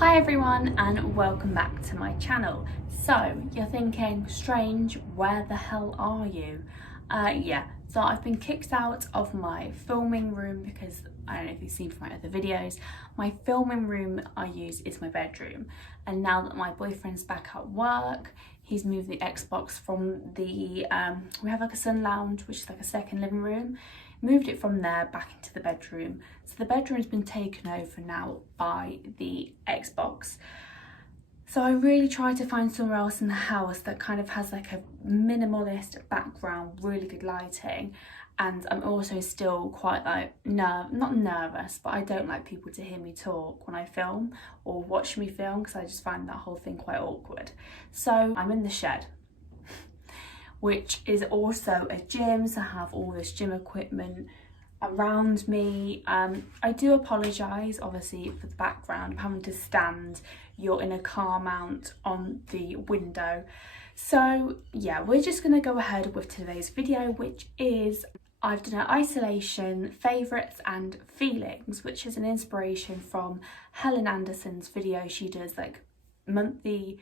Hi everyone and welcome back to my channel. So you're thinking, strange, where the hell are you? So I've been kicked out of my filming room because I don't know if you've seen from my other videos, my filming room I use is my bedroom. And now that my boyfriend's back at work, he's moved the Xbox from the, we have like a sun lounge, which is like a second living room. Moved it from there back into the bedroom. So the bedroom's been taken over now by the Xbox. So I really tried to find somewhere else in the house that kind of has like a minimalist background, really good lighting. And I'm also still quite like, not nervous, but I don't like people to hear me talk when I film or watch me film because I just find that whole thing quite awkward. So I'm in the shed, which is also a gym, so I have all this gym equipment around me. I do apologise obviously for the background. I'm having to stand, you're in a car mount on the window. So yeah, we're just going to go ahead with today's video, which is I've done an isolation, favourites and feelings, which is an inspiration from Helen Anderson's video. She does like monthly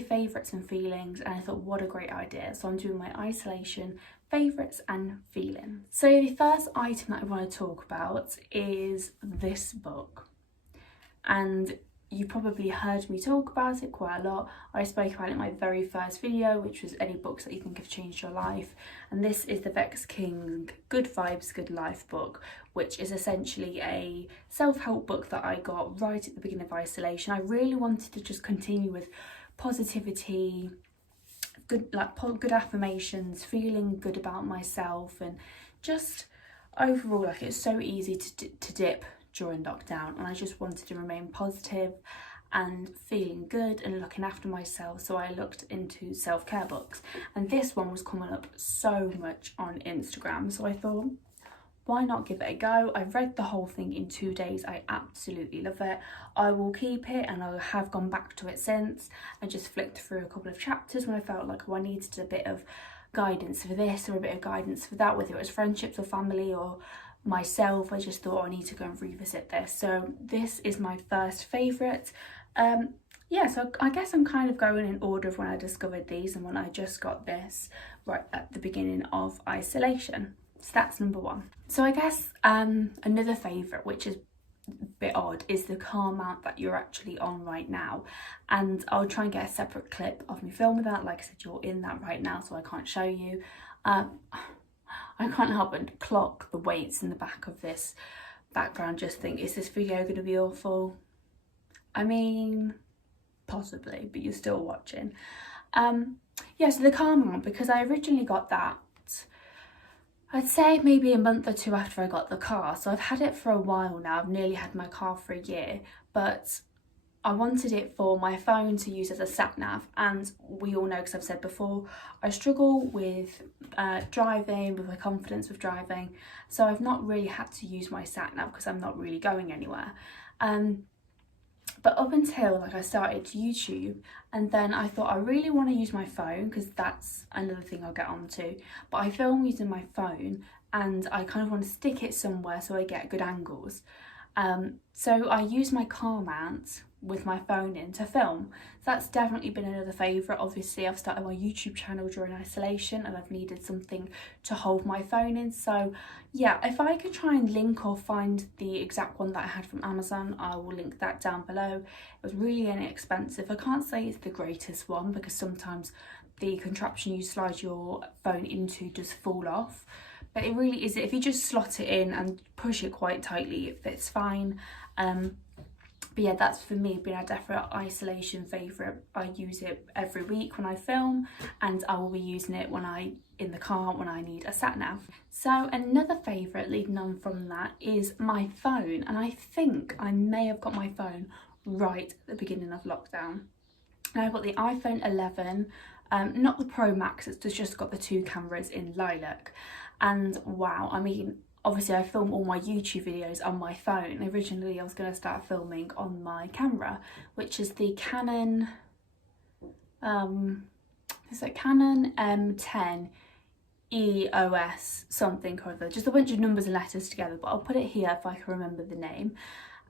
favourites and feelings, and I thought what a great idea. So I'm doing my isolation, favourites and feelings. So the first item that I want to talk about is this book, and you probably heard me talk about it quite a lot. I spoke about it in my very first video, which was any books that you think have changed your life, and this is the Vex King Good Vibes Good Life book, which is essentially a self-help book that I got right at the beginning of isolation. I really wanted to just continue with positivity, good affirmations, feeling good about myself, and just overall, like, it's so easy to dip during lockdown, and I just wanted to remain positive and feeling good and looking after myself. So I looked into self-care books, and this one was coming up so much on Instagram, so I thought, why not give it a go? I've read the whole thing in 2 days. I absolutely love it. I will keep it, and I have gone back to it since. I just flicked through a couple of chapters when I felt like, I needed a bit of guidance for this or a bit of guidance for that, whether it was friendships or family or myself. I just thought I need to go and revisit this. So this is my first favourite. So I guess I'm kind of going in order of when I discovered these and when I just got this right at the beginning of isolation. So that's number one. So I guess another favourite, which is a bit odd, is the car mount that you're actually on right now. And I'll try and get a separate clip of me filming that. Like I said, you're in that right now, so I can't show you. I can't help but clock the weights in the back of this background. Just think, is this video going to be awful? I mean, possibly, but you're still watching. So the car mount, because I originally got that, I'd say maybe a month or two after I got the car. So I've had it for a while now. I've nearly had my car for a year, but I wanted it for my phone to use as a sat nav. And we all know, because I've said before, I struggle with driving, with my confidence with driving. So I've not really had to use my sat nav because I'm not really going anywhere. But up until I started YouTube, and then I thought I really want to use my phone because that's another thing I'll get onto. But I film using my phone, and I kind of want to stick it somewhere so I get good angles. So I use my car mount with my phone in to film. So that's definitely been another favourite. Obviously, I've started my YouTube channel during isolation, and I've needed something to hold my phone in. So yeah, if I could try and link or find the exact one that I had from Amazon, I will link that down below. It was really inexpensive. I can't say it's the greatest one because sometimes the contraption you slide your phone into does fall off. But it really is, if you just slot it in and push it quite tightly, it fits fine. But yeah, that's for me been a definite isolation favourite. I use it every week when I film, and I will be using it in the car when I need a sat nav. So another favourite leading on from that is my phone, and I think I may have got my phone right at the beginning of lockdown. And I've got the iPhone 11, not the Pro Max, it's just got the 2 cameras in lilac. And wow, I mean, obviously I film all my YouTube videos on my phone. Originally I was going to start filming on my camera, which is the Canon, Canon M10 EOS something or other, just a bunch of numbers and letters together, but I'll put it here if I can remember the name.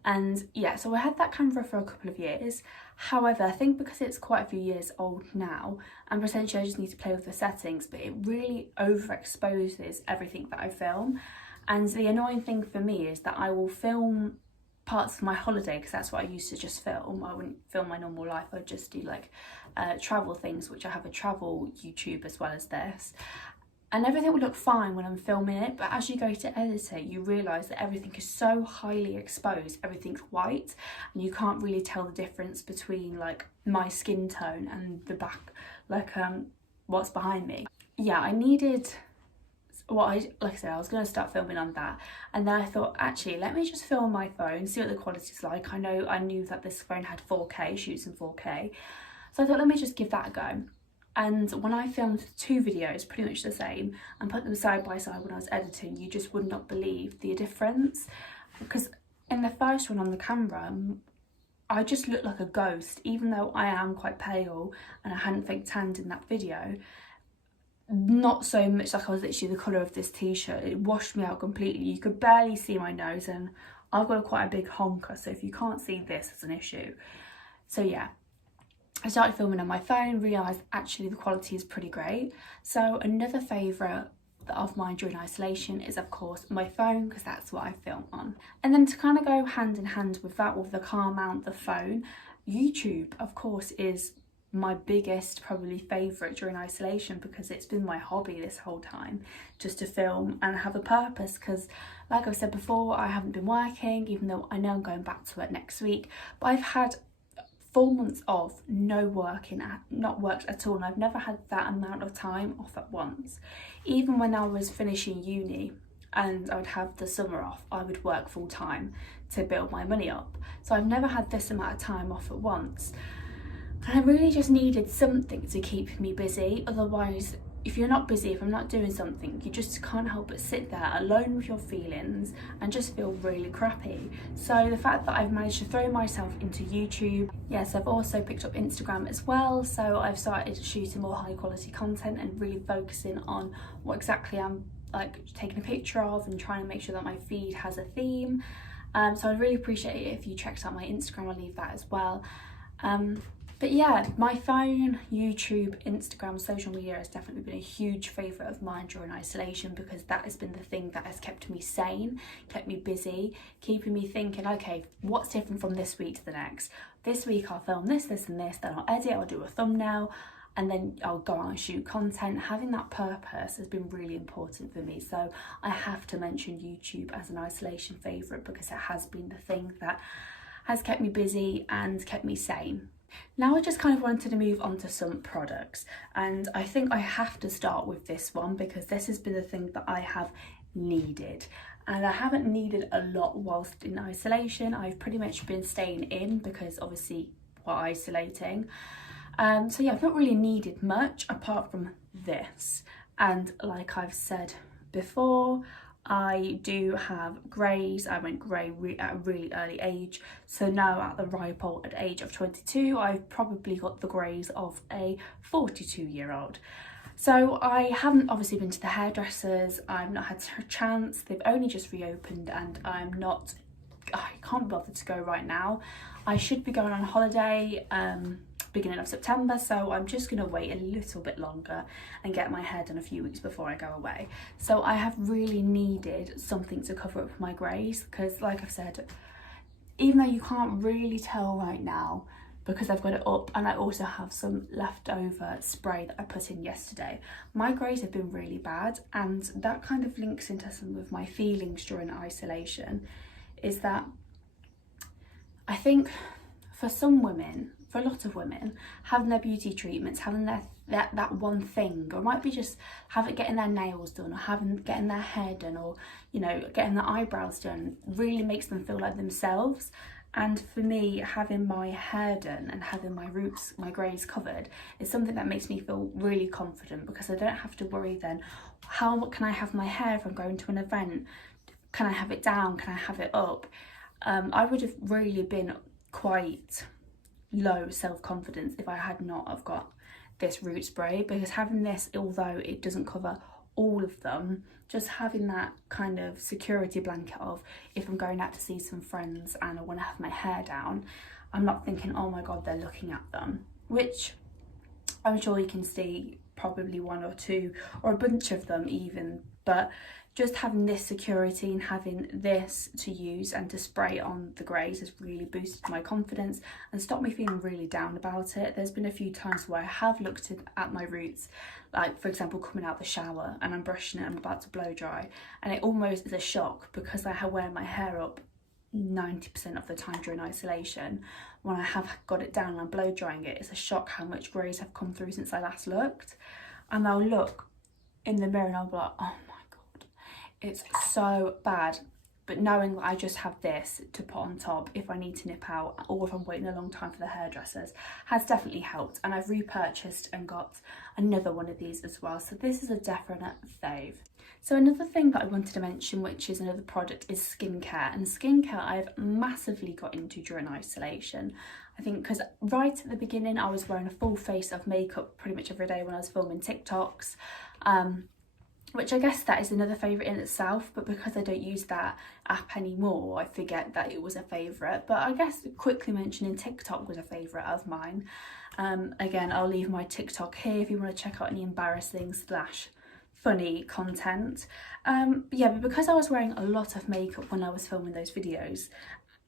And yeah, so I had that camera for a couple of years. However, I think because it's quite a few years old now, and potentially I just need to play with the settings, but it really overexposes everything that I film. And the annoying thing for me is that I will film parts of my holiday, because that's what I used to just film. I wouldn't film my normal life, I'd just do like travel things, which I have a travel YouTube as well as this. And everything would look fine when I'm filming it, but as you go to edit it, you realise that everything is so highly exposed, everything's white, and you can't really tell the difference between like my skin tone and the back, like what's behind me. Yeah, I needed, like I said, I was going to start filming on that, and then I thought, actually, let me just film my phone, see what the quality's like. I knew that this phone had 4K, shoots in 4K, so I thought, let me just give that a go. And when I filmed 2 videos, pretty much the same, and put them side by side when I was editing, you just would not believe the difference. Because in the first one on the camera, I just looked like a ghost, even though I am quite pale and I hadn't fake tanned in that video. Not so much, like I was literally the colour of this t-shirt. It washed me out completely. You could barely see my nose, and I've got quite a big honker, so if you can't see this, it's an issue. So yeah, I started filming on my phone, realised actually the quality is pretty great. So another favourite of mine during isolation is of course my phone, because that's what I film on. And then to kind of go hand in hand with that, with the car mount, the phone, YouTube of course is my biggest probably favourite during isolation, because it's been my hobby this whole time, just to film and have a purpose. Because like I've said before, I haven't been working, even though I know I'm going back to it next week, but I've had 4 months of not worked at all, and I've never had that amount of time off at once. Even when I was finishing uni and I would have the summer off, I would work full time to build my money up. So I've never had this amount of time off at once. And I really just needed something to keep me busy. Otherwise, if you're not busy, if I'm not doing something, you just can't help but sit there alone with your feelings and just feel really crappy. So the fact that I've managed to throw myself into YouTube, yes, I've also picked up Instagram as well. So I've started shooting more high quality content and really focusing on what exactly I'm like taking a picture of, and trying to make sure that my feed has a theme. So I'd really appreciate it if you checked out my Instagram. I'll leave that as well. But yeah, my phone, YouTube, Instagram, social media has definitely been a huge favourite of mine during isolation, because that has been the thing that has kept me sane, kept me busy, keeping me thinking, okay, what's different from this week to the next? This week I'll film this, this and this, then I'll edit, I'll do a thumbnail, and then I'll go out and shoot content. Having that purpose has been really important for me. So I have to mention YouTube as an isolation favourite, because it has been the thing that has kept me busy and kept me sane. Now I just kind of wanted to move on to some products, and I think I have to start with this one, because this has been the thing that I have needed, and I haven't needed a lot whilst in isolation. I've pretty much been staying in because obviously we're isolating, so yeah, I've not really needed much apart from this. And like I've said before, I do have greys. I went grey at a really early age, so now at the ripe old age of 22, I've probably got the greys of a 42-year-old. So I haven't obviously been to the hairdressers, I've not had a chance, they've only just reopened, and I can't bother to go right now. I should be going on holiday beginning of September, so I'm just going to wait a little bit longer and get my hair done a few weeks before I go away. So I have really needed something to cover up my greys, because like I've said, even though you can't really tell right now because I've got it up, and I also have some leftover spray that I put in yesterday, my greys have been really bad. And that kind of links into some of my feelings during isolation, is that I think for some women, for a lot of women, having their beauty treatments, having that one thing, or it might be just getting their nails done, or getting their hair done, or getting their eyebrows done, really makes them feel like themselves. And for me, having my hair done and having my roots, my greys covered, is something that makes me feel really confident, because I don't have to worry then, how can I have my hair if I'm going to an event? Can I have it down? Can I have it up? I would have really been quite low self-confidence if I had not have got this root spray, because having this, although it doesn't cover all of them, just having that kind of security blanket of if I'm going out to see some friends and I want to have my hair down, I'm not thinking, oh my god, they're looking at them, which I'm sure you can see probably one or two or a bunch of them even, but just having this security and having this to use and to spray on the greys has really boosted my confidence and stopped me feeling really down about it. There's been a few times where I have looked at my roots, like for example coming out the shower and I'm brushing it, I'm about to blow dry, and it almost is a shock because I wear my hair up 90% of the time during isolation. When I have got it down and I'm blow drying it, it's a shock how much greys have come through since I last looked. And I'll look in the mirror and I'll be like, oh my god, it's so bad. But knowing that I just have this to put on top if I need to nip out or if I'm waiting a long time for the hairdressers has definitely helped. And I've repurchased and got another one of these as well, so this is a definite fave. So another thing that I wanted to mention, which is another product, is skincare. And skincare I've massively got into during isolation. I think because right at the beginning I was wearing a full face of makeup pretty much every day when I was filming TikToks, which I guess that is another favourite in itself, but because I don't use that app anymore, I forget that it was a favourite. But I guess quickly mentioning TikTok was a favourite of mine. Again, I'll leave my TikTok here if you want to check out any embarrassing / funny content. But because I was wearing a lot of makeup when I was filming those videos,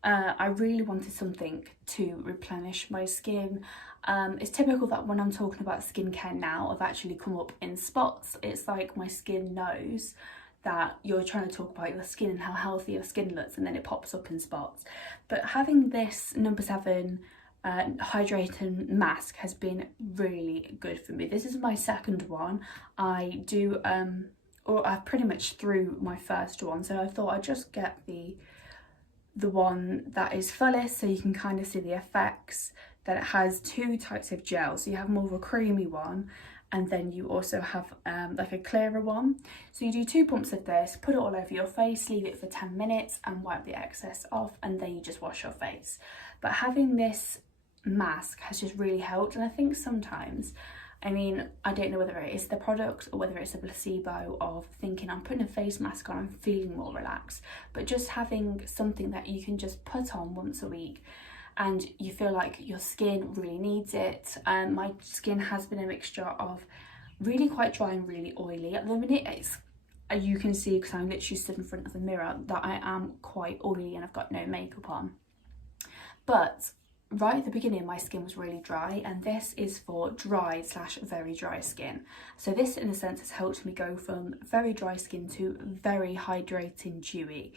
I really wanted something to replenish my skin. It's typical that when I'm talking about skincare now, I've actually come up in spots. It's like my skin knows that you're trying to talk about your skin and how healthy your skin looks, and then it pops up in spots. But having this No7 hydrating mask has been really good for me. This is my second one. I do or I've pretty much through my first one, so I thought I'd just get the one that is fullest so you can kind of see the effects. That it has two types of gel, so you have more of a creamy one and then you also have like a clearer one. So you do 2 pumps of this, put it all over your face, leave it for 10 minutes and wipe the excess off, and then you just wash your face. But having this mask has just really helped, and I think sometimes, I mean, I don't know whether it is the product or whether it's a placebo of thinking I'm putting a face mask on, I'm feeling more relaxed, but just having something that you can just put on once a week and you feel like your skin really needs it. My skin has been a mixture of really quite dry and really oily. At the minute, it's you can see, because I'm literally stood in front of the mirror, that I am quite oily and I've got no makeup on. But right at the beginning my skin was really dry, and this is for dry / very dry skin. So this in a sense has helped me go from very dry skin to very hydrating, dewy.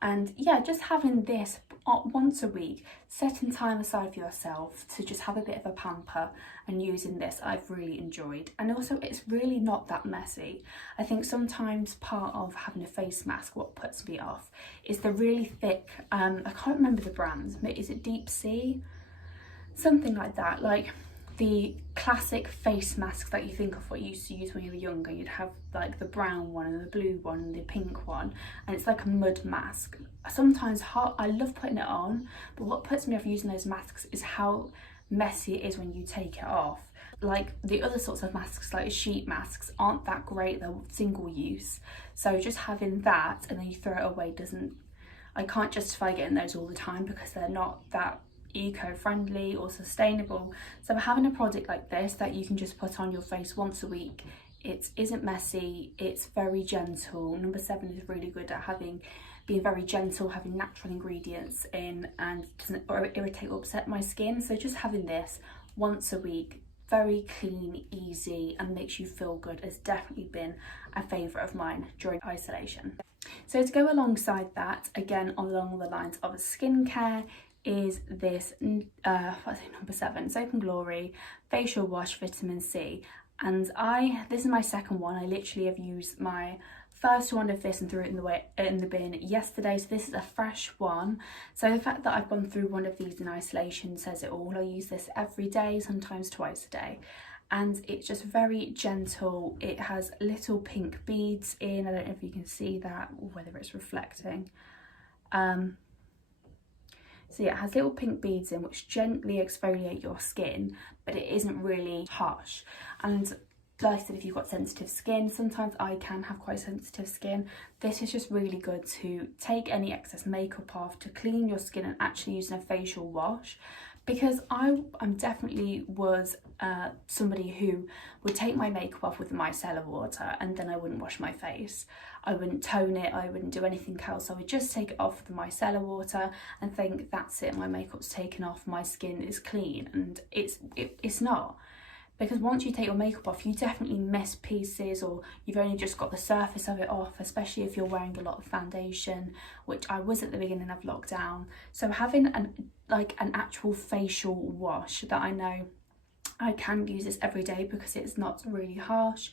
And yeah, just having this once a week, setting time aside for yourself to just have a bit of a pamper and using this, I've really enjoyed. And also it's really not that messy. I think sometimes part of having a face mask, what puts me off is the really thick, I can't remember the brand, is it Deep Sea? Something like that, like the classic face masks that you think of what you used to use when you were younger. You'd have like the brown one and the blue one and the pink one, and it's like a mud mask. Sometimes I love putting it on, but what puts me off using those masks is how messy it is when you take it off. Like the other sorts of masks, like sheet masks, aren't that great, they're single use. So just having that and then you throw it away I can't justify getting those all the time because they're not that eco-friendly or sustainable. So having a product like this that you can just put on your face once a week, it isn't messy, it's very gentle. No7 is really good at being very gentle, having natural ingredients in, and doesn't irritate or upset my skin. So just having this once a week, very clean, easy, and makes you feel good, has definitely been a favourite of mine during isolation. So to go alongside that, again along the lines of skincare, is this No7 Soap and Glory facial wash vitamin C. And this is my second one. I literally have used my first one of this and threw it in the bin yesterday, so this is a fresh one. So the fact that I've gone through one of these in isolation says it all. I use this every day, sometimes twice a day, and it's just very gentle. It has little pink beads in. I don't know if you can see that or whether it's reflecting. So yeah, it has little pink beads in which gently exfoliate your skin, but it isn't really harsh. And Like I said, if you've got sensitive skin, sometimes I can have quite sensitive skin, this is just really good to take any excess makeup off, to clean your skin and actually using a facial wash. Because I'm definitely was somebody who would take my makeup off with micellar water and then I wouldn't wash my face. I wouldn't tone it, I wouldn't do anything else. I would just take it off with the micellar water and think that's it, my makeup's taken off, my skin is clean, and it's not. Because once you take your makeup off, you definitely miss pieces, or you've only just got the surface of it off, especially if you're wearing a lot of foundation, which I was at the beginning of lockdown. So having an actual facial wash that I know I can use this every day because it's not really harsh,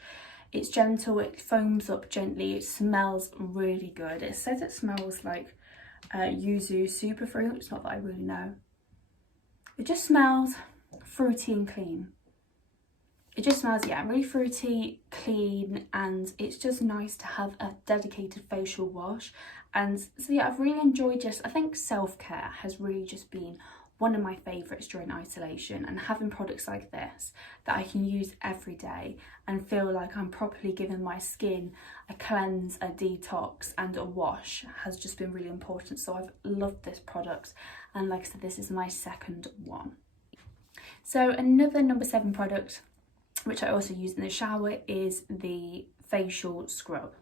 it's gentle, it foams up gently, it smells really good. It says it smells like yuzu superfruit, it's not that I really know. It just smells fruity and clean. It just smells, yeah, really fruity, clean, and it's just nice to have a dedicated facial wash. And so yeah, I've really enjoyed I think self-care has really just been one of my favourites during isolation, and having products like this that I can use every day and feel like I'm properly giving my skin a cleanse, a detox and a wash has just been really important. So I've loved this product, and like I said, this is my second one. So another number 7 product, which I also use in the shower, is the facial scrub.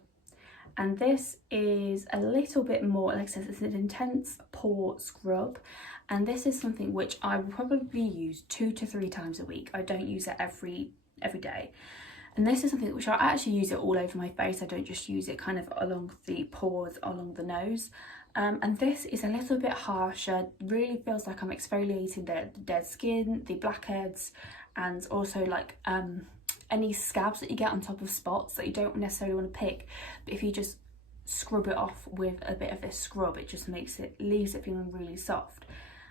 And this is a little bit more, like I said, it's an intense pore scrub. And this is something which I will probably use 2 to 3 times a week. I don't use it every day. And this is something which I actually use it all over my face. I don't just use it kind of along the pores, along the nose. And this is a little bit harsher, really feels like I'm exfoliating the dead skin, the blackheads, and also like any scabs that you get on top of spots that you don't necessarily want to pick. But if you just scrub it off with a bit of this scrub, it just leaves it feeling really soft.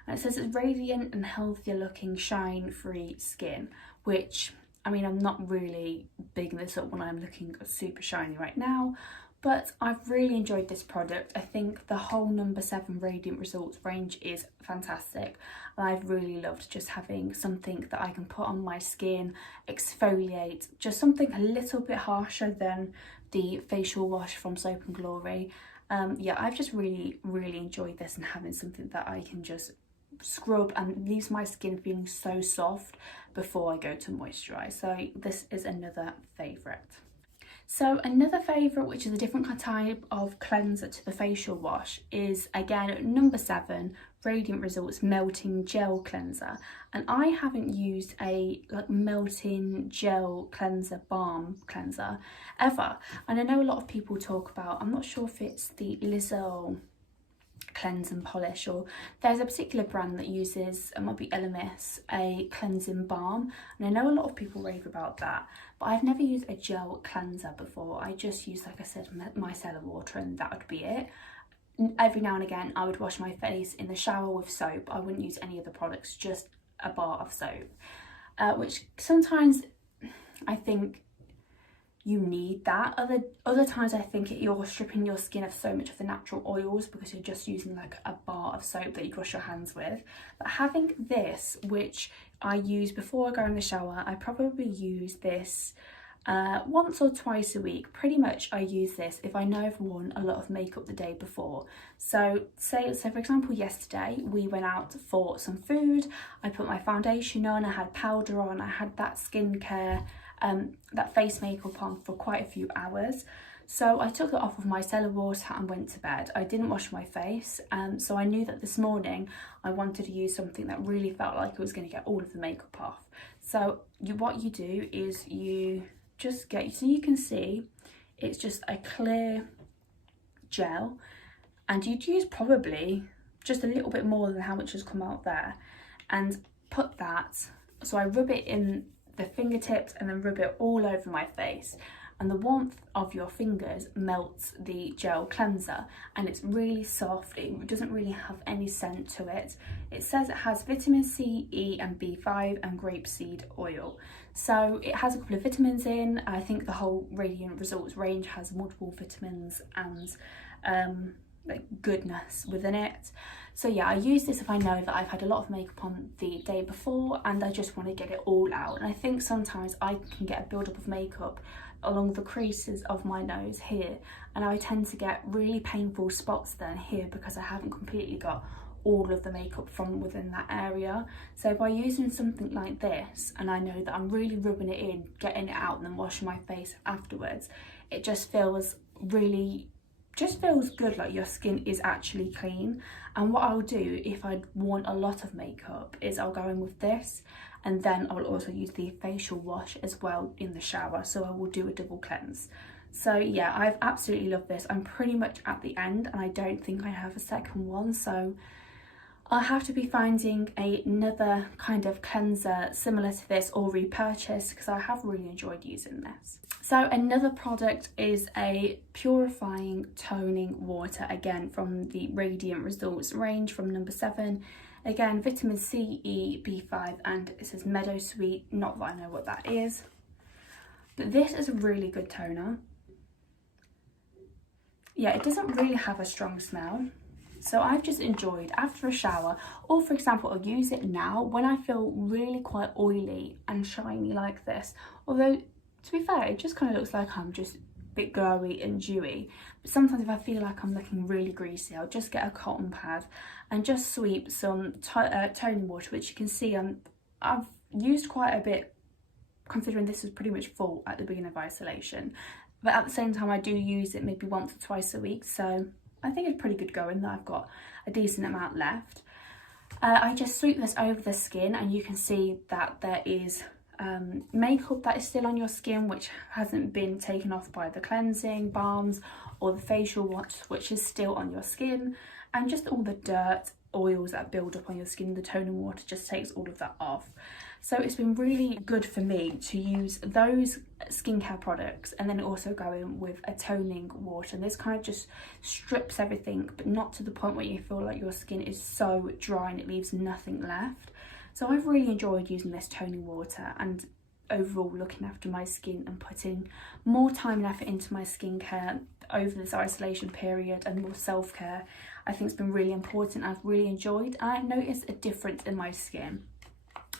And it says it's radiant and healthier looking, shine-free skin, which, I mean, I'm not really bigging this up when I'm looking super shiny right now, but I've really enjoyed this product. I think the whole number 7 Radiant Results range is fantastic. And I've really loved just having something that I can put on my skin, exfoliate, just something a little bit harsher than the facial wash from Soap & Glory. Yeah, I've just really enjoyed this, and having something that I can just scrub and leaves my skin feeling so soft before I go to moisturise. So this is another favourite. So another favourite, which is a different type of cleanser to the facial wash, is again number 7 Radiant Results Melting Gel Cleanser. And I haven't used a melting gel cleanser, balm cleanser ever. And I know a lot of people talk about, I'm not sure if it's the Lizel cleanse and polish, or there's a particular brand that uses, it might be Elemis, a cleansing balm, and I know a lot of people rave about that, but I've never used a gel cleanser before. I just use, like I said, micellar water, and that would be it. Every now and again I would wash my face in the shower with soap. I wouldn't use any other products, just a bar of soap, which sometimes I think you need that. Other times I think you're stripping your skin of so much of the natural oils because you're just using like a bar of soap that you wash your hands with. But having this, which I use before I go in the shower, I probably use this once or twice a week. Pretty much I use this if I know I've worn a lot of makeup the day before. So for example, yesterday we went out for some food, I put my foundation on, I had powder on, I had that skincare, that face makeup on for quite a few hours. So I took it off with micellar water and went to bed. I didn't wash my face, so I knew that this morning I wanted to use something that really felt like it was going to get all of the makeup off. So what you do is you just get, so you can see it's just a clear gel, and you'd use probably just a little bit more than how much has come out there, and put that, so I rub it in the fingertips and then rub it all over my face, and the warmth of your fingers melts the gel cleanser, and it's really soft. It doesn't really have any scent to it. It says it has vitamin C, E and B5 and grapeseed oil, so it has a couple of vitamins in. I think the whole Radiant Results range has multiple vitamins and like goodness within it. So yeah, I use this if I know that I've had a lot of makeup on the day before and I just want to get it all out. And I think sometimes I can get a build-up of makeup along the creases of my nose here, and I tend to get really painful spots then here because I haven't completely got all of the makeup from within that area. So by using something like this, and I know that I'm really rubbing it in, getting it out and then washing my face afterwards, it just feels really, just feels good, like your skin is actually clean. And what I'll do if I want a lot of makeup is I'll go in with this, and then I'll also use the facial wash as well in the shower, so I will do a double cleanse. So yeah, I've absolutely loved this. I'm pretty much at the end and I don't think I have a second one, so I'll have to be finding another kind of cleanser similar to this or repurchase, because I have really enjoyed using this. So another product is a purifying toning water, again from the Radiant Results range from number 7. Again, vitamin C, E, B5, and it says Meadow Sweet, not that I know what that is. But this is a really good toner. Yeah, it doesn't really have a strong smell. So I've just enjoyed after a shower, or for example, I'll use it now when I feel really quite oily and shiny like this. Although, to be fair, it just kind of looks like I'm just a bit glowy and dewy. But sometimes if I feel like I'm looking really greasy, I'll just get a cotton pad and just sweep some toning water, which you can see I've used quite a bit, considering this was pretty much full at the beginning of isolation. But at the same time, I do use it maybe once or twice a week, so I think it's pretty good going, that I've got a decent amount left. I just sweep this over the skin, and you can see that there is makeup that is still on your skin which hasn't been taken off by the cleansing balms or the facial wash, which is still on your skin, and just all the dirt, oils that build up on your skin. The toning water just takes all of that off. So it's been really good for me to use those skincare products and then also go in with a toning water. And this kind of just strips everything, but not to the point where you feel like your skin is so dry and it leaves nothing left. So I've really enjoyed using this toning water and overall looking after my skin and putting more time and effort into my skincare over this isolation period and more self-care. I think it's been really important. I've really enjoyed, and I've noticed a difference in my skin.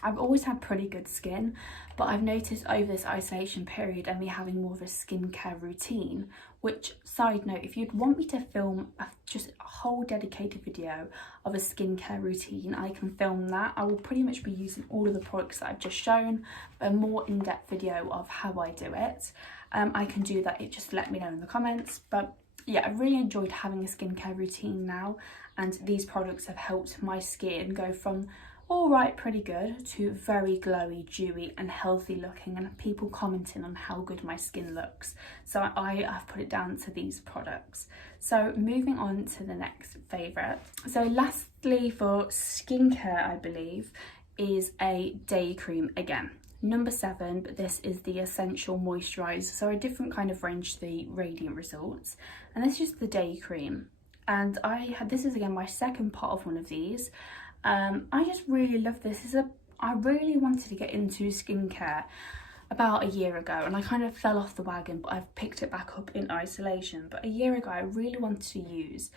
I've always had pretty good skin, but I've noticed over this isolation period and me having more of a skincare routine, which, side note, if you'd want me to film just a whole dedicated video of a skincare routine, I can film that. I will pretty much be using all of the products that I've just shown, but a more in-depth video of how I do it. I can do that, just let me know in the comments. But yeah, I really enjoyed having a skincare routine now, and these products have helped my skin go from alright, pretty good, to very glowy, dewy and healthy looking, and people commenting on how good my skin looks. So I have put it down to these products. So moving on to the next favourite. So lastly for skincare, I believe, is a day cream again. Number 7, but this is the Essential Moisturiser, so a different kind of range to the Radiant Results. And this is the day cream. And this is again my second pot of one of these. I just really love this. I really wanted to get into skincare about a year ago, and I kind of fell off the wagon, but I've picked it back up in isolation. But a year ago I really wanted to use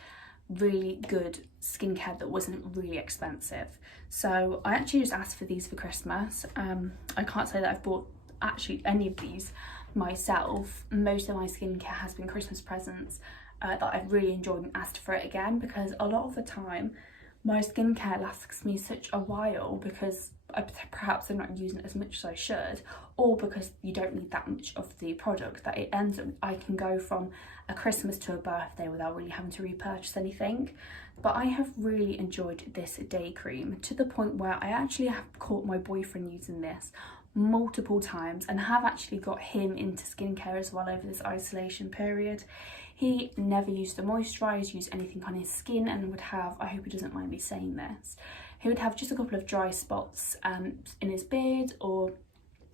really good skincare that wasn't really expensive. So I actually just asked for these for Christmas. I can't say that I've bought actually any of these myself. Most of my skincare has been Christmas presents that I've really enjoyed and asked for it again, because a lot of the time my skincare lasts me such a while because perhaps I'm not using it as much as I should, or because you don't need that much of the product, that it ends up, I can go from a Christmas to a birthday without really having to repurchase anything. But I have really enjoyed this day cream to the point where I actually have caught my boyfriend using this multiple times and have actually got him into skincare as well over this isolation period. He never used to moisturise, use anything on his skin, and would have, I hope he doesn't mind me saying this, he would have just a couple of dry spots in his beard or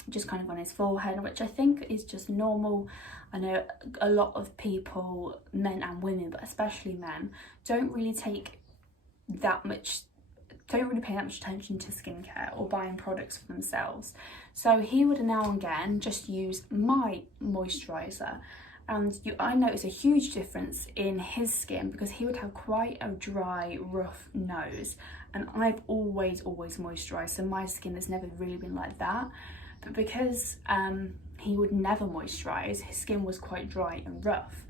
just kind of on his forehead, which I think is just normal. I know a lot of people, men and women, but especially men, don't really pay that much attention to skincare or buying products for themselves. So he would now and again just use my moisturiser, and I noticed a huge difference in his skin because he would have quite a dry, rough nose, and I've always moisturised, so my skin has never really been like that. But because he would never moisturise, his skin was quite dry and rough.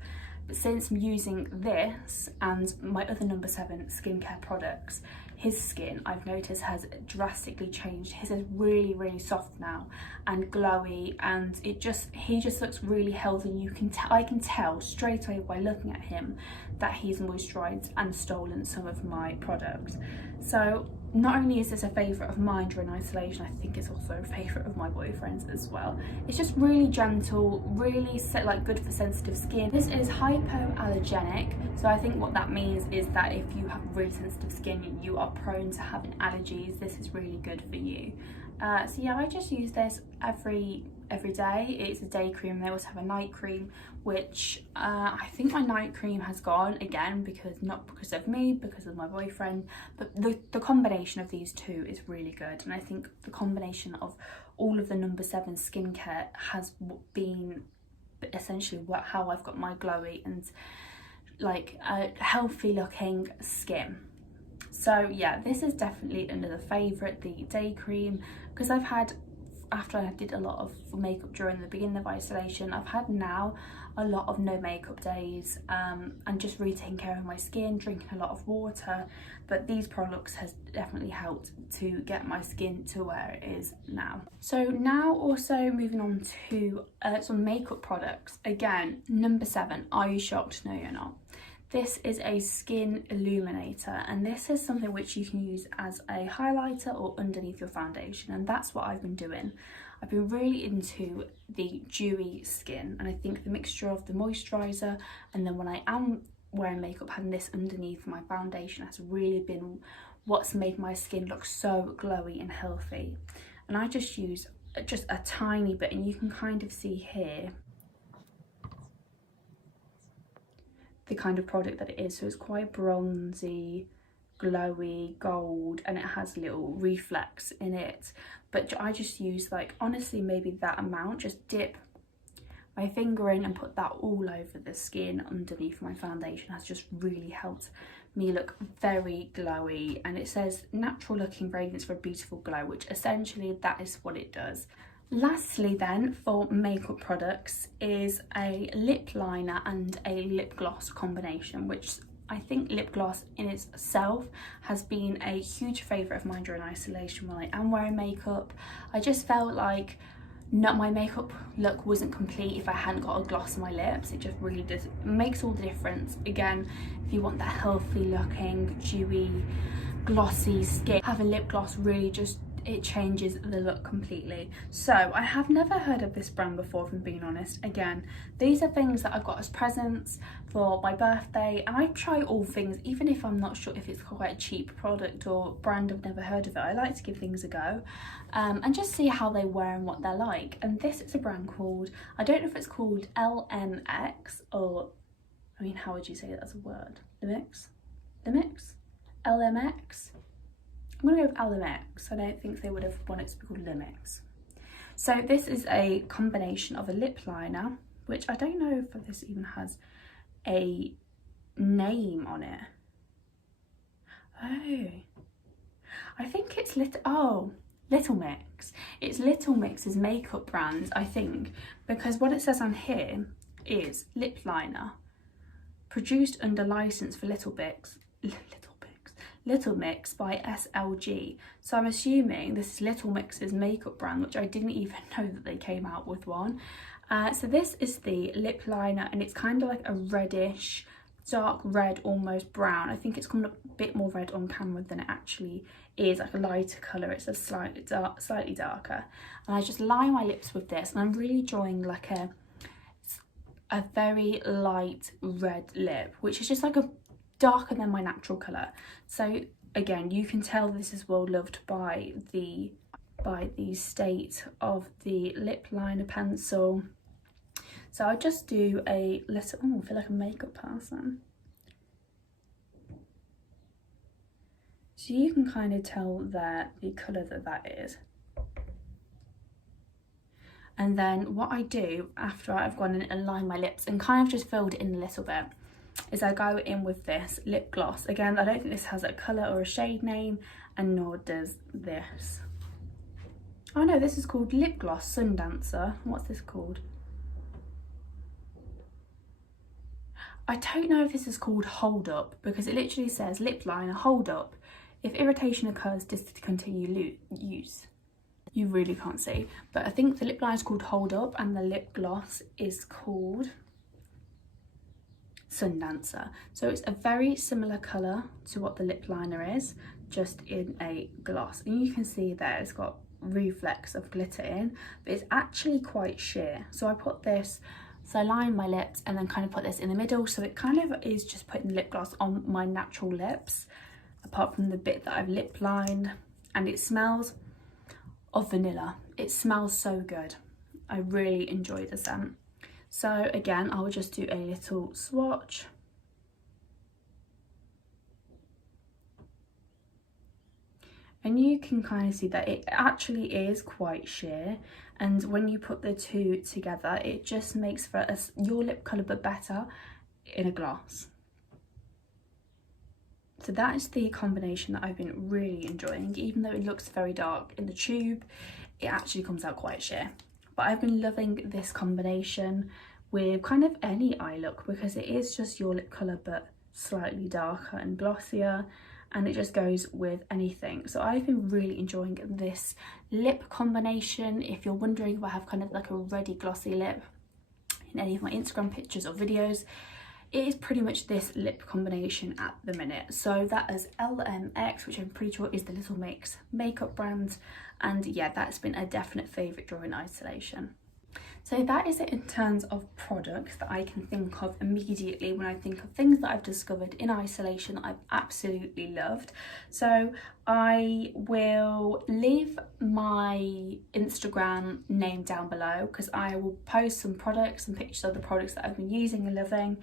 But since using this and my other No7 skincare products, his skin, I've noticed, has drastically changed. His is really soft now and glowy, and he just looks really healthy. I can tell straight away by looking at him that he's moisturised and stolen some of my products. So not only is this a favourite of mine during isolation, I think it's also a favourite of my boyfriend's as well. It's just really gentle, really good for sensitive skin. This is hypoallergenic, so I think what that means is that if you have really sensitive skin, you are prone to having allergies, this is really good for you. So yeah, I just use this every day. It's a day cream. They also have a night cream, which I think my night cream has gone again, not because of me, because of my boyfriend, but the combination of these two is really good, and I think the combination of all of the No7 skincare has been essentially how I've got my glowy and like a healthy looking skin. So yeah, this is definitely another favourite, the day cream, because after I did a lot of makeup during the beginning of isolation, I've had now a lot of no makeup days, and just really taking care of my skin, drinking a lot of water. But these products has definitely helped to get my skin to where it is now. So now also moving on to some makeup products. Again, No7, are you shocked? No, you're not. This is a skin illuminator, and this is something which you can use as a highlighter or underneath your foundation, and that's what I've been doing. I've been really into the dewy skin, and I think the mixture of the moisturiser and then when I am wearing makeup, having this underneath my foundation has really been what's made my skin look so glowy and healthy. And I just use just a tiny bit, and you can kind of see here the kind of product that it is. So it's quite bronzy, glowy, gold, and it has little reflex in it. But I just use, like, honestly maybe that amount, just dip my finger in and put that all over the skin underneath my foundation. Has just really helped me look very glowy, and it says natural looking fragrance for a beautiful glow, which essentially that is what it does. Lastly then, for makeup products, is a lip liner and a lip gloss combination, which I think lip gloss in itself has been a huge favourite of mine during isolation when I am wearing makeup. I just felt like my makeup look wasn't complete if I hadn't got a gloss on my lips. It just really does, it makes all the difference. Again, if you want that healthy looking, dewy, glossy skin, having lip gloss really just, it changes the look completely. So I have never heard of this brand before, if I'm being honest. Again, these are things that I've got as presents for my birthday, and I try all things, even if I'm not sure if it's quite a cheap product or brand I've never heard of it. I like to give things a go and just see how they wear and what they're like. And this is a brand called, I don't know if it's called LMX, or I mean, how would you say that as a word? Limix? LMX? I'm gonna go with LMX. I don't think they would have wanted to be called Limix. So this is a combination of a lip liner, which I don't know if this even has a name on it. Oh, I think it's Little Mix. It's Little Mix's makeup brand, I think, because what it says on here is lip liner, produced under license for Little Mix by SLG. So I'm assuming this is Little Mix's makeup brand, which I didn't even know that they came out with one. So this is the lip liner, and it's kind of like a reddish, dark red, almost brown. I think it's coming up a bit more red on camera than it actually is, like a lighter colour. It's a slightly darker. And I just line my lips with this, and I'm really drawing like a very light red lip, which is just like a darker than my natural colour. So again, you can tell this is well loved by the State of the lip liner pencil. So I'll just do a little, oh, I feel like a makeup person. So you can kind of tell that the colour that is. And then what I do after I've gone in and lined my lips and kind of just filled it in a little bit is I go in with this lip gloss. Again, I don't think this has a colour or a shade name, and nor does this. Oh no, this is called Lip Gloss Sun Dancer. What's this called? I don't know if this is called Hold Up, because it literally says lip liner hold up. If irritation occurs, discontinue use. You really can't see, but I think the lip liner is called Hold Up and the lip gloss is called Sun Dancer. So it's a very similar colour to what the lip liner is, just in a gloss. And you can see there it's got reflex of glitter in, but it's actually quite sheer. So I put this, so I line my lips and then kind of put this in the middle, so it kind of is just putting the lip gloss on my natural lips, apart from the bit that I've lip lined. And it smells of vanilla. It smells so good. I really enjoy the scent. So again, I'll just do a little swatch. And you can kind of see that it actually is quite sheer, and when you put the two together, it just makes for your lip colour but better in a glass. So that is the combination that I've been really enjoying. Even though it looks very dark in the tube, it actually comes out quite sheer. But I've been loving this combination with kind of any eye look, because it is just your lip colour but slightly darker and glossier, and it just goes with anything. So I've been really enjoying this lip combination. If you're wondering if I have kind of like a ready glossy lip in any of my Instagram pictures or videos, it is pretty much this lip combination at the minute. So that is LMX, which I'm pretty sure is the Little Mix makeup brand. And yeah, that's been a definite favourite during isolation. So that is it in terms of products that I can think of immediately when I think of things that I've discovered in isolation that I've absolutely loved. So I will leave my Instagram name down below, because I will post some products and pictures of the products that I've been using and loving.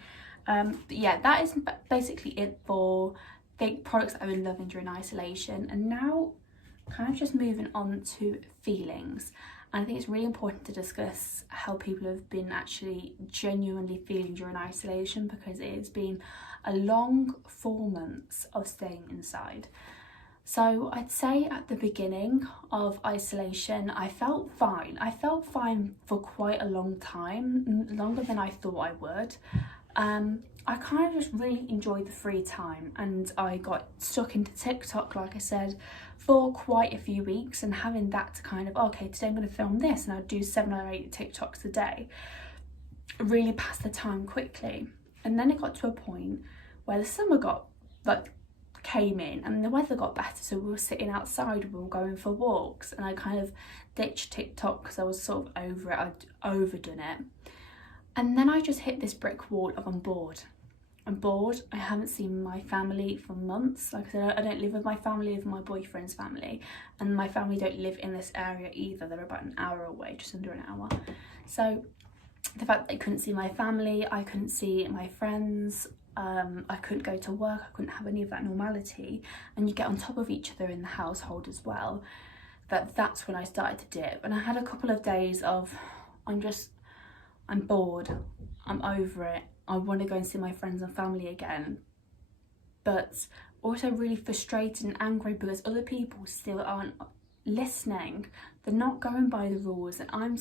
But yeah, that is basically it for the products that I've been loving during isolation. And now kind of just moving on to feelings. And I think it's really important to discuss how people have been actually genuinely feeling during isolation, because it has been a long 4 months of staying inside. So I'd say at the beginning of isolation, I felt fine. I felt fine for quite a long time, longer than I thought I would. I kind of just really enjoyed the free time, and I got stuck into TikTok, like I said, for quite a few weeks, and having that to kind of, okay, today I'm going to film this, and I'd do 7 or 8 TikToks a day, really passed the time quickly. And then it got to a point where the summer came in and the weather got better, so we were sitting outside, we were going for walks, and I kind of ditched TikTok because I was sort of over it. I'd overdone it. And then I just hit this brick wall of I'm bored. I'm bored. I haven't seen my family for months. Like I said, I don't live with my family, I live with my boyfriend's family, and my family don't live in this area either. They're about an hour away, just under an hour. So the fact that I couldn't see my family, I couldn't see my friends, I couldn't go to work, I couldn't have any of that normality, and you get on top of each other in the household as well, that's when I started to dip. And I had a couple of days of I'm bored, I'm over it, I want to go and see my friends and family again, but also really frustrated and angry because other people still aren't listening. They're not going by the rules, and I'm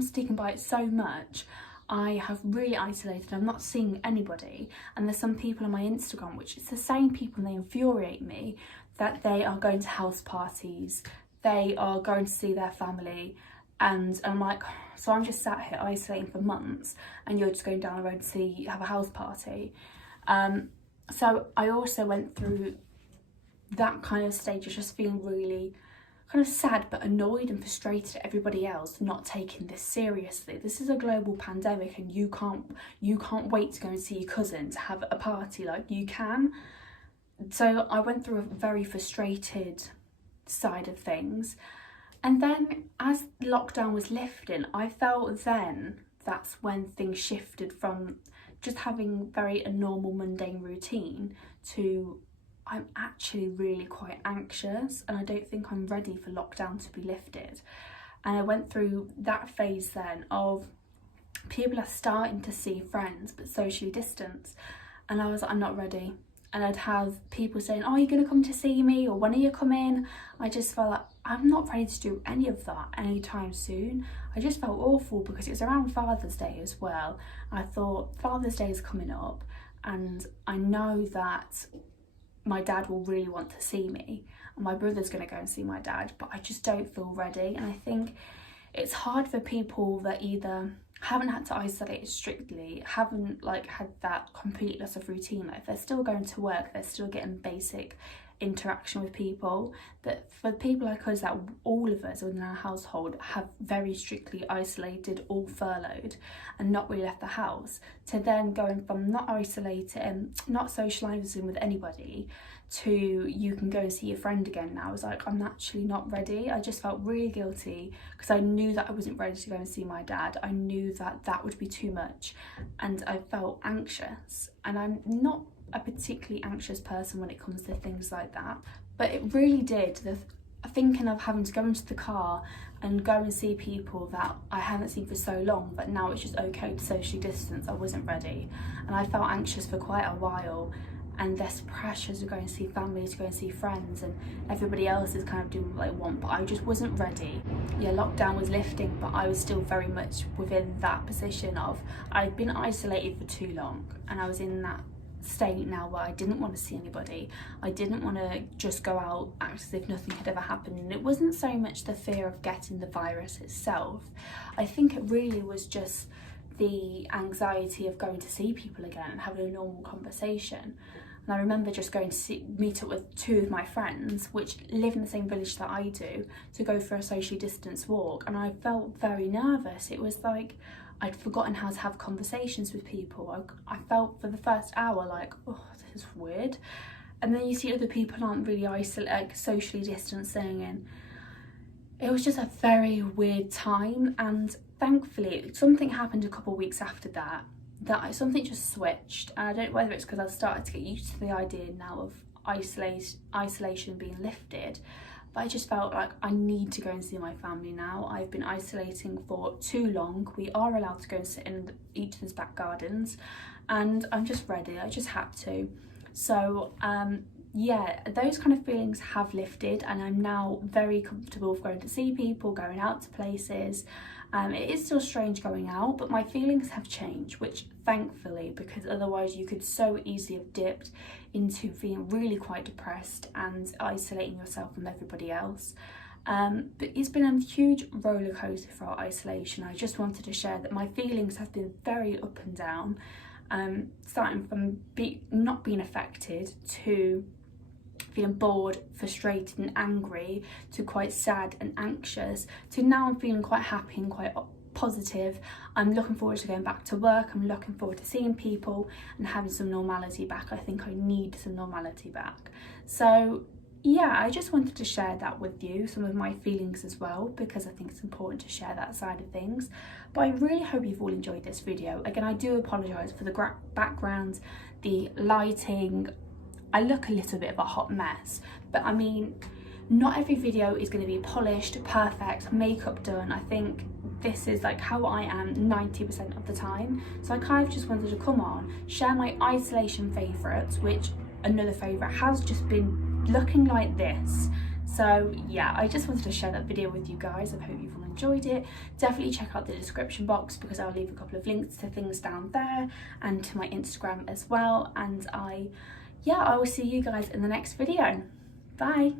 sticking by it so much. I have really isolated, I'm not seeing anybody, and there's some people on my Instagram, which it's the same people, and they infuriate me, that they are going to house parties, they are going to see their family, and I'm like, so I'm just sat here isolating for months, and you're just going down the road to have a house party. So I also went through that kind of stage of just feeling really kind of sad but annoyed and frustrated at everybody else not taking this seriously. This is a global pandemic, and you can't wait to go and see your cousin to have a party like you can. So I went through a very frustrated side of things. And then as lockdown was lifting, I felt then that's when things shifted from just having a normal mundane routine to I'm actually really quite anxious, and I don't think I'm ready for lockdown to be lifted. And I went through that phase then of people are starting to see friends but socially distance, and I was like, I'm not ready. And I'd have people saying, oh, are you going to come to see me, or when are you coming? I just felt like I'm not ready to do any of that anytime soon. I just felt awful because it was around Father's Day as well. I thought Father's Day is coming up and I know that my dad will really want to see me and my brother's going to go and see my dad, but I just don't feel ready. And I think it's hard for people that either haven't had to isolate strictly, haven't like had that complete loss of routine, like if they're still going to work, they're still getting basic interaction with people, that for people like us, that all of us within our household have very strictly isolated, all furloughed and not really left the house, to then going from not isolating, not socialising with anybody, to you can go and see your friend again now. I was like, I'm actually not ready. I just felt really guilty because I knew that I wasn't ready to go and see my dad. I knew that that would be too much and I felt anxious, and I'm not a particularly anxious person when it comes to things like that, but it really did, thinking of having to go into the car and go and see people that I haven't seen for so long, but now it's just okay to socially distance. I wasn't ready and I felt anxious for quite a while, and there's pressures to go and see family, to go and see friends, and everybody else is kind of doing what they want, but I just wasn't ready. Yeah, lockdown was lifting, but I was still very much within that position of I'd been isolated for too long, and I was in that state now where I didn't want to see anybody. I didn't want to just go out act as if nothing had ever happened. And it wasn't so much the fear of getting the virus itself. I think it really was just the anxiety of going to see people again and having a normal conversation. And I remember just going to meet up with two of my friends, which live in the same village that I do, to go for a socially distanced walk. And I felt very nervous. It was like I'd forgotten how to have conversations with people. I felt for the first hour like, oh, this is weird. And then you see other people aren't really socially distancing, and it was just a very weird time. And thankfully, something happened a couple of weeks after that, something just switched. And I don't know whether it's because I've started to get used to the idea now of isolation being lifted, but I just felt like I need to go and see my family now. I've been isolating for too long. We are allowed to go and sit in each other's back gardens, and I'm just ready. I just had to. So yeah, those kind of feelings have lifted, and I'm now very comfortable with going to see people, going out to places. It is still strange going out, but my feelings have changed, which thankfully, because otherwise you could so easily have dipped into feeling really quite depressed and isolating yourself from everybody else. But it's been a huge roller coaster for our isolation. I just wanted to share that my feelings have been very up and down, starting from not being affected to feeling bored, frustrated and angry, to quite sad and anxious, to now I'm feeling quite happy and quite positive. I'm looking forward to going back to work. I'm looking forward to seeing people and having some normality back. I think I need some normality back. So yeah, I just wanted to share that with you, some of my feelings as well, because I think it's important to share that side of things. But I really hope you've all enjoyed this video. Again, I do apologise for the background, the lighting. I look a little bit of a hot mess, but I mean, not every video is going to be polished, perfect, makeup done. I think this is like how I am 90% of the time. So I kind of just wanted to come on, share my isolation favourites, which another favourite has just been looking like this. So yeah, I just wanted to share that video with you guys. I hope you've all enjoyed it. Definitely check out the description box because I'll leave a couple of links to things down there and to my Instagram as well. And I will see you guys in the next video. Bye.